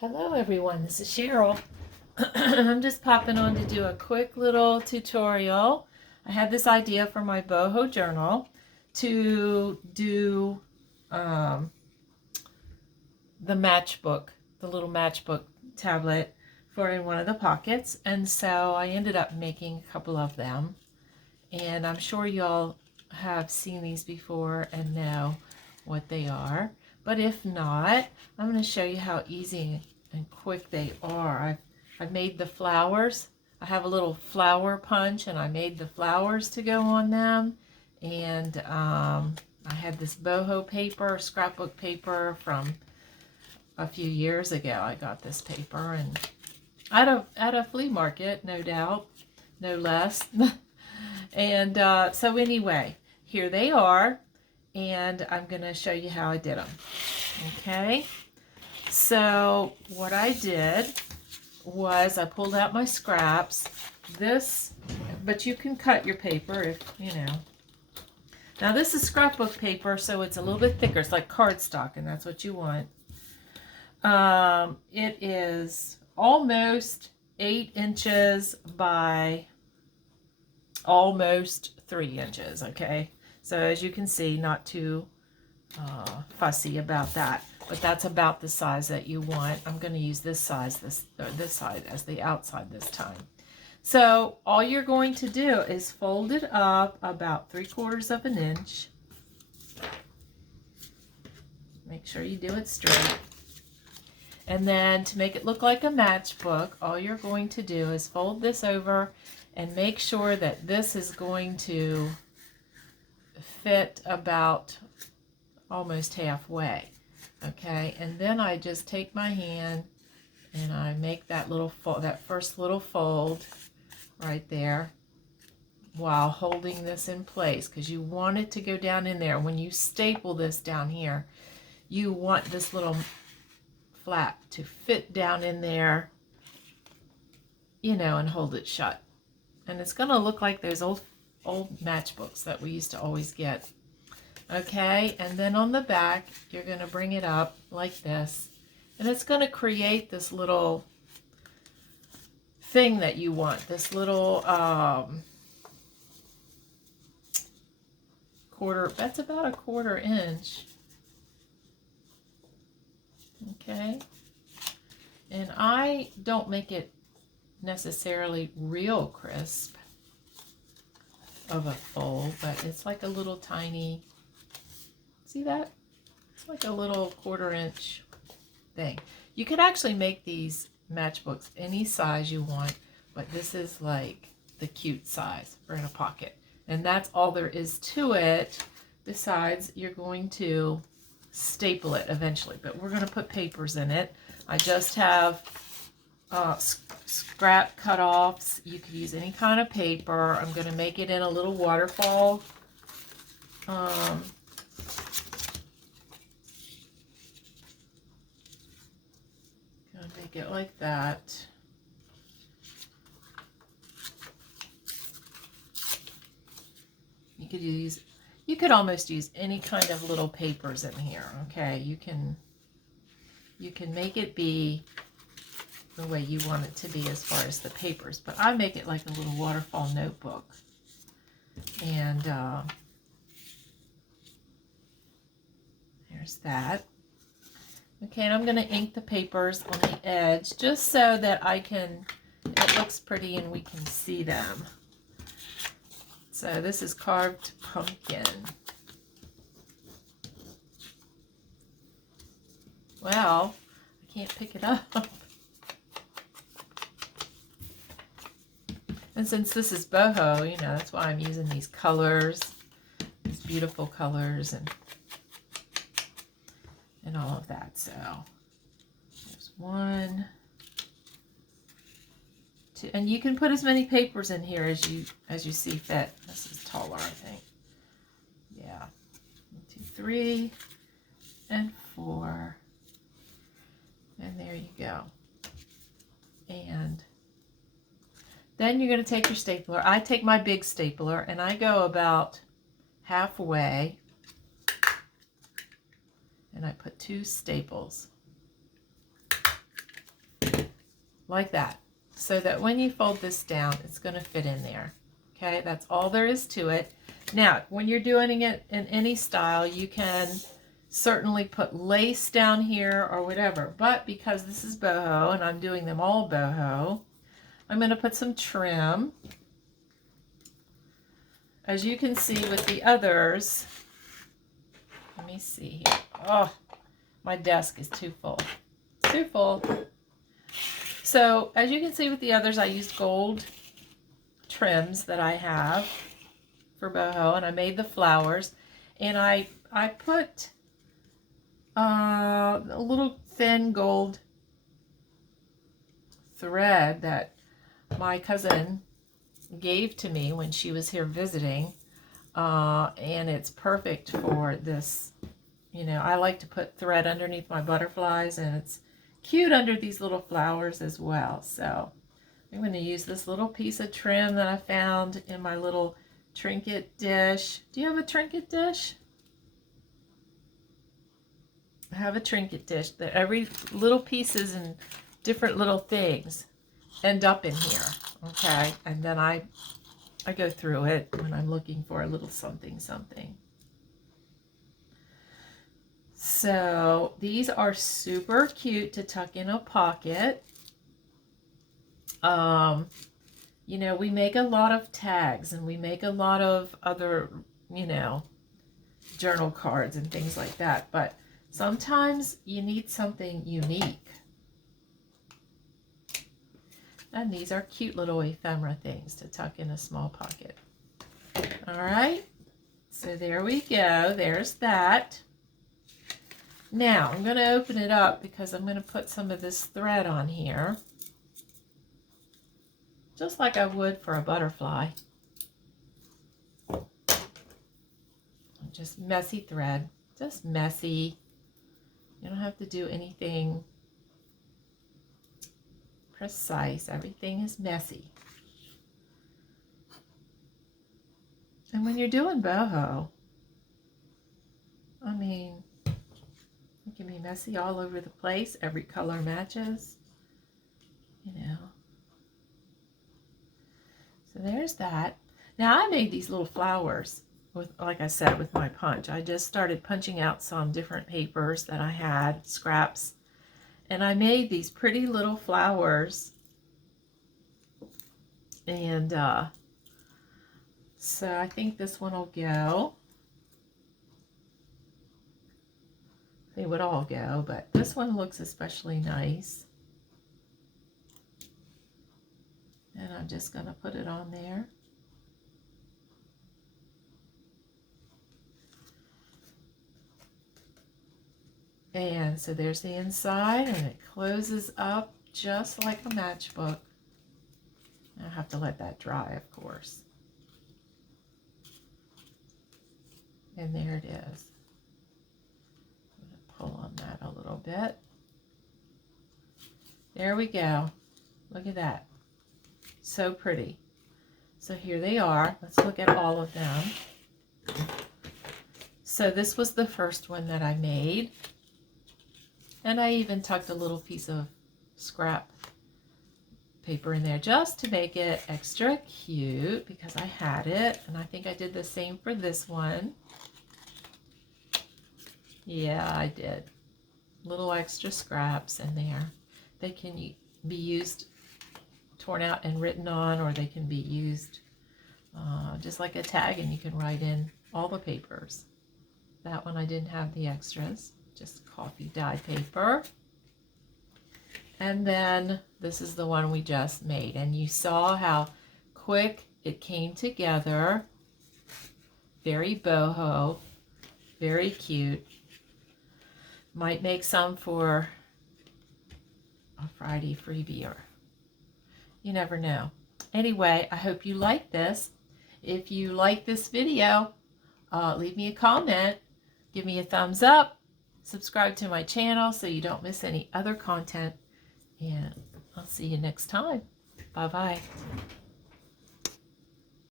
Hello everyone, this is Cheryl. I'm just popping on to do a quick little tutorial. I had this idea for my boho journal to do the matchbook, the little matchbook tablet for in one of the pockets, and so I ended up making a couple of them, and I'm sure y'all have seen these before and know what they are. But if not, I'm going to show you how easy and quick they are. I've made the flowers. I have a little flower punch, and I made the flowers to go on them. And I had this boho paper, scrapbook paper from a few years ago. I got this paper and at a flea market, no doubt, no less. And so anyway, here they are. And I'm going to show you how I did them. Okay, so what I did was I pulled out my scraps. But you can cut your paper if, you know. Now this is scrapbook paper, so it's a little bit thicker. It's like cardstock, and that's what you want. It is almost 8 inches by almost 3 inches, okay? So as you can see, not too fussy about that, but that's about the size that you want. I'm going to use this size, this side as the outside this time. So all you're going to do is fold it up about 3/4 of an inch. Make sure you do it straight. And then to make it look like a matchbook, all you're going to do is fold this over and make sure that this is going to fit about almost halfway. Okay, and then I just take my hand and I make that little fold, that first little fold right there, while holding this in place, because you want it to go down in there. When you staple this down here, you want this little flap to fit down in there, you know, and hold it shut. And it's going to look like those old matchbooks that we used to always get. Okay, and then on the back, you're going to bring it up like this, and it's going to create this little thing that you want, this little quarter, that's about a 1/4 inch. Okay, and I don't make it necessarily real crisp of a fold, but it's like a little tiny, see that? It's like a little 1/4 inch thing. You could actually make these matchbooks any size you want, but this is like the cute size for in a pocket. And that's all there is to it. Besides, you're going to staple it eventually, but we're going to put papers in it. I just have scrap cut-offs. You could use any kind of paper. I'm going to make it in a little waterfall. Gonna make it like that. You could almost use any kind of little papers in here. Okay, you can make it be the way you want it to be as far as the papers, but I make it like a little waterfall notebook. And there's that. Okay, and I'm going to ink the papers on the edge just so that it looks pretty and we can see them. So this is carved pumpkin. Well, I can't pick it up. And since this is boho, you know, that's why I'm using these colors, these beautiful colors and all of that. So there's 1, 2, and you can put as many papers in here as you see fit. This is taller, I think. Yeah, 1, 2, 3, and 4, and there you go. And then you're going to take your stapler. I take my big stapler and I go about halfway, and I put 2 staples like that, so that when you fold this down, it's going to fit in there. Okay, that's all there is to it. Now, when you're doing it in any style, you can certainly put lace down here or whatever, but because this is boho and I'm doing them all boho, I'm going to put some trim. As you can see with the others, let me see here. Oh, my desk is too full. Too full. So, as you can see with the others, I used gold trims that I have for boho, and I made the flowers, and I put a little thin gold thread that my cousin gave to me when she was here visiting, and it's perfect for this. You know, I like to put thread underneath my butterflies, and it's cute under these little flowers as well. So I'm going to use this little piece of trim that I found in my little trinket dish. Do you have a trinket dish? I have a trinket dish that every little pieces and different little things end up in here. Okay, and then I go through it when I'm looking for a little something something. So these are super cute to tuck in a pocket. You know, we make a lot of tags and we make a lot of other, you know, journal cards and things like that, but sometimes you need something unique. And these are cute little ephemera things to tuck in a small pocket. All right, so there we go. There's that. Now I'm going to open it up because I'm going to put some of this thread on here, just like I would for a butterfly. Just messy thread, just messy. You don't have to do anything precise. Everything is messy. And when you're doing boho, I mean, it can be messy all over the place. Every color matches, you know. So there's that. Now I made these little flowers with, like I said, with my punch. I just started punching out some different papers that I had, scraps, and I made these pretty little flowers. And so I think this one will go. They would all go, but this one looks especially nice. And I'm just going to put it on there. And so there's the inside, and it closes up just like a matchbook. I have to let that dry, of course. And there it is. I'm going to pull on that a little bit. There we go. Look at that. So pretty. So here they are. Let's look at all of them. So this was the first one that I made. And I even tucked a little piece of scrap paper in there just to make it extra cute because I had it. And I think I did the same for this one. Yeah, I did. Little extra scraps in there. They can be used, torn out and written on, or they can be used just like a tag, and you can write in all the papers. That one I didn't have the extras, just coffee dye paper. And then this is the one we just made, and you saw how quick it came together. Very boho, very cute. Might make some for a Friday freebie, or you never know. Anyway, I hope you like this. If you like this video, leave me a comment, give me a thumbs up, subscribe to my channel so you don't miss any other content, and I'll see you next time. Bye-bye.